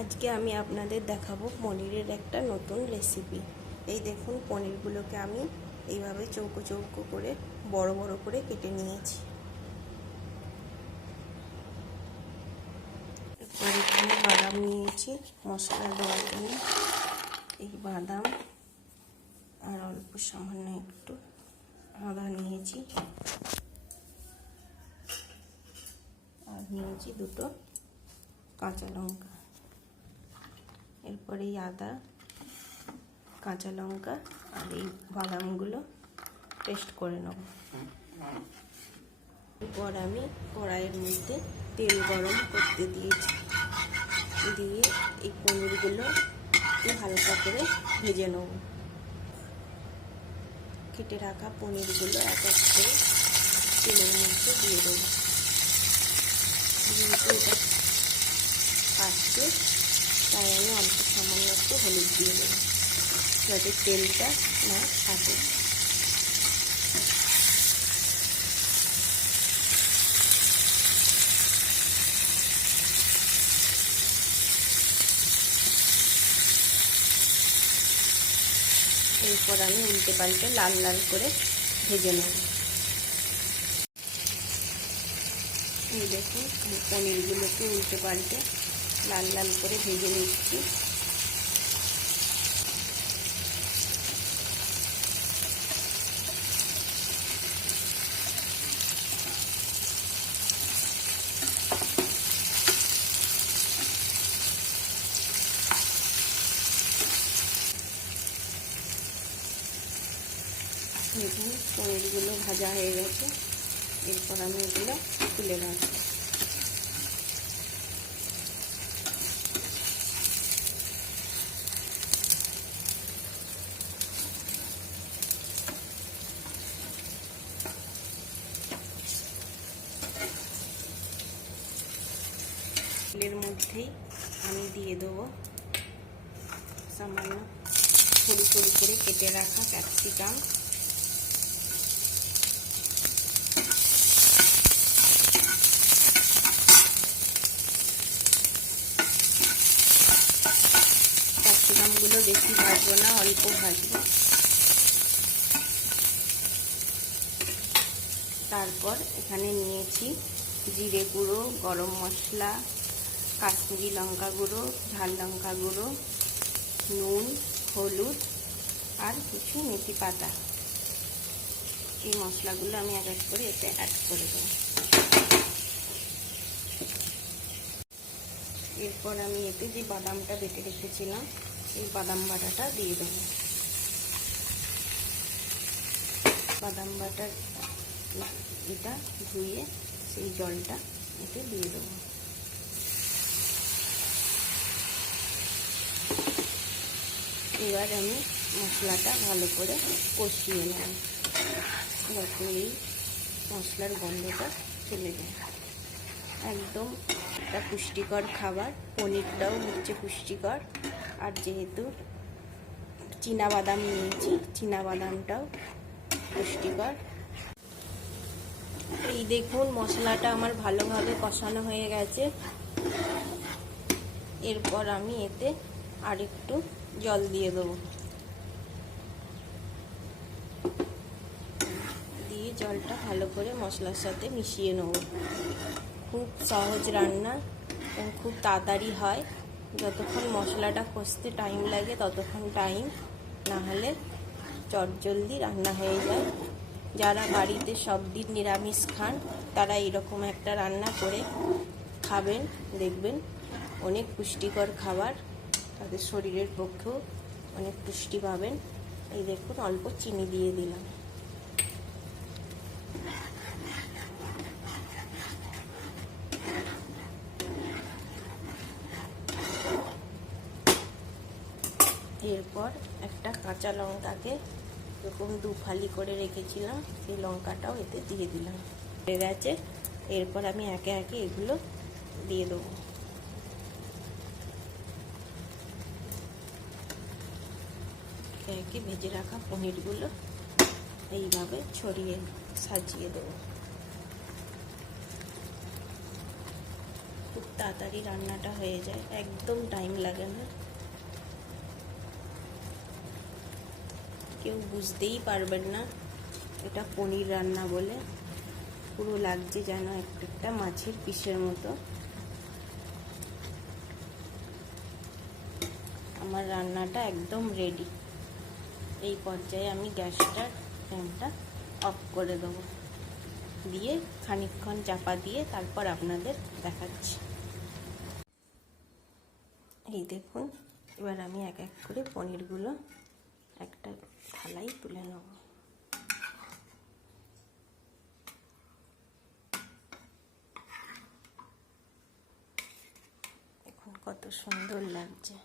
আজকে আমি আপনাদের দেখাবো পনিরের একটা নতুন রেসিপি। এই দেখুন, পনিরগুলোকে আমি এইভাবে চৌকো চৌকো করে বড় বড় করে কেটে নিয়েছি। এরপর এখানে বাদাম নিয়েছি মশলা দেওয়ার জন্য। এই বাদাম আর অল্প সামান্য একটু আদা নিয়েছি, আর নিয়েছি দুটো কাঁচা লঙ্কা। এরপর এই আদা, কাঁচা লঙ্কা আর এই বাদামগুলো পেস্ট করে নেব। এরপর আমি কড়াইয়ের মধ্যে তেল গরম করতে দিয়েছি, দিয়ে এই পনিরগুলো একটু হালকা করে ভেজে নেব। কেটে রাখা পনিরগুলো এক এক করে তেলের মধ্যে দিয়ে দেবো। যেহেতু এটা কাটছে, তাই আমি অল্প সামান্য একটু হলুদ দিয়ে দেবো, যাতে তেলটা না থাকে। এরপর আমি উল্টে পাল্টে লাল লাল করে ভেজে নেব। এই দেখুন, পনিরগুলোকে উল্টে পাল্টে লাল লাল করে ভেজে নিচ্ছি। দেখুন, পনিরগুলো ভাজা হয়ে গেছে। এরপর আমি এগুলো তুলে রাখবো। তেলের মধ্যেই আমি দিয়ে দেবো সামান্য সরু সরু করে কেটে রাখা ক্যাপসিকাম, ক্যাপসিকামগুলো বেশি ভাজবো না, অল্প ভাজবো। তারপর এখানে নিয়েছি জিরে গুঁড়ো, গরম মশলা, কাশ্মীরি লঙ্কা গুঁড়ো, ঝাল লঙ্কা গুঁড়ো, নুন, হলুদ আর কিছু মেথি পাতা। এই মশলাগুলো আমি এক এক করে এতে অ্যাড করে দেবো। এরপর আমি এতে যে বাদামটা বেটে রেখেছিলাম, এই বাদাম বাটাটা দিয়ে দেবো। বাদাম বাটার এটা ধুয়ে সেই জলটা এতে দিয়ে দেবো। এবার আমি মশলাটা ভালো করে কষিয়ে নেব, যাতে এই মশলার গন্ধটা চলে যায়। একদম একটা পুষ্টিকর খাবার, পনিরটাও হচ্ছে পুষ্টিকর। আর যেহেতু চীনাবাদাম নিয়েছি, চীনাবাদামটাও পুষ্টিকর। এই দেখুন, মশলাটা আমার ভালোভাবে কষানো হয়ে গেছে। এরপর আমি এতে আরেকটু জল দিয়ে দেবো, দিয়ে জলটা ভালো করে মশলার সাথে মিশিয়ে নেব। খুব সহজ রান্না এবং খুব তাড়াতাড়ি হয়। যতক্ষণ মশলাটা কষতে টাইম লাগে ততক্ষণ টাইম, না হলে চটজলদি রান্না হয়ে যায়। যারা বাড়িতে সব দিন নিরামিষ খান, তারা এরকম একটা রান্না করে খাবেন, দেখবেন অনেক পুষ্টিকর খাবার, তাদের শরীরের পক্ষেও অনেক পুষ্টি পাবেন। এই দেখুন, অল্প চিনি দিয়ে দিলাম। এরপর একটা কাঁচা লঙ্কাকে এরকম দু ফালি করে রেখেছিলাম, সেই লঙ্কাটাও এতে দিয়ে দিলাম। হয়ে গেছে। এরপর আমি একে একে এগুলো দিয়ে দেবো। একে একে ভেজে রাখা পনিরগুলো এইভাবে ছড়িয়ে সাজিয়ে দেবো। তাড়াতাড়ি রান্নাটা হয়ে যায়, একদম টাইম লাগে না। কেউ বুঝতেই পারবেন না এটা পনির রান্না বলে, পুরো লাগছে যেন একটা মাছের পিসের মতো। আমার রান্নাটা একদম রেডি। এই পর্যায়ে আমি গ্যাসটার ফ্লেমটা অফ করে দেবো, দিয়ে খানিকক্ষণ চাপা দিয়ে তারপর আপনাদের দেখাচ্ছি। এই দেখুন, এবার আমি এক এক করে পনিরগুলো একটা থালায় তুলে নেব। দেখুন কত সুন্দর লাগছে।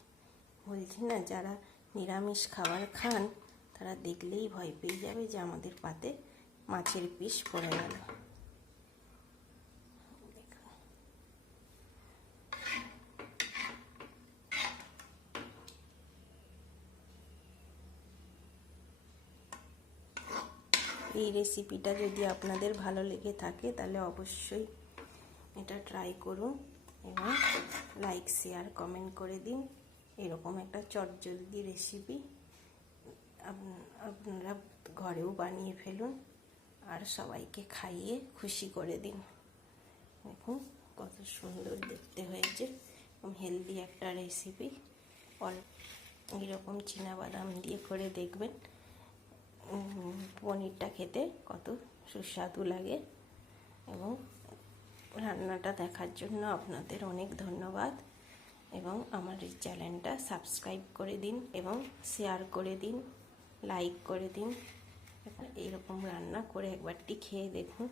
বলছি না, যারা নিরামিষ খাবার খান তারা দেখলেই ভয় পেয়ে যাবে যে আমাদের পাতে মাছের পিস পড়ে গেল। এই রেসিপিটা যদি আপনাদের ভালো লেগে থাকে তাহলে অবশ্যই এটা ট্রাই করুন এবং লাইক, শেয়ার, কমেন্ট করে দিন। এরকম একটা চটজলদি রেসিপি আপনারা ঘরেও বানিয়ে ফেলুন আর সবাইকে খাইয়ে খুশি করে দিন। দেখুন কত সুন্দর দেখতে হয়েছে, হেলদি একটা রেসিপি। এরকম চীনাবাদাম দিয়ে করে দেখবেন, পনিরটা খেতে কত সুস্বাদু লাগে। এবং রান্নাটা দেখার জন্য আপনাদের অনেক ধন্যবাদ, এবং আমার এই চ্যানেলটা সাবস্ক্রাইব করে দিন এবং শেয়ার করে দিন, লাইক করে দিন। এরকম রান্না করে একবারটি খেয়ে দেখুন।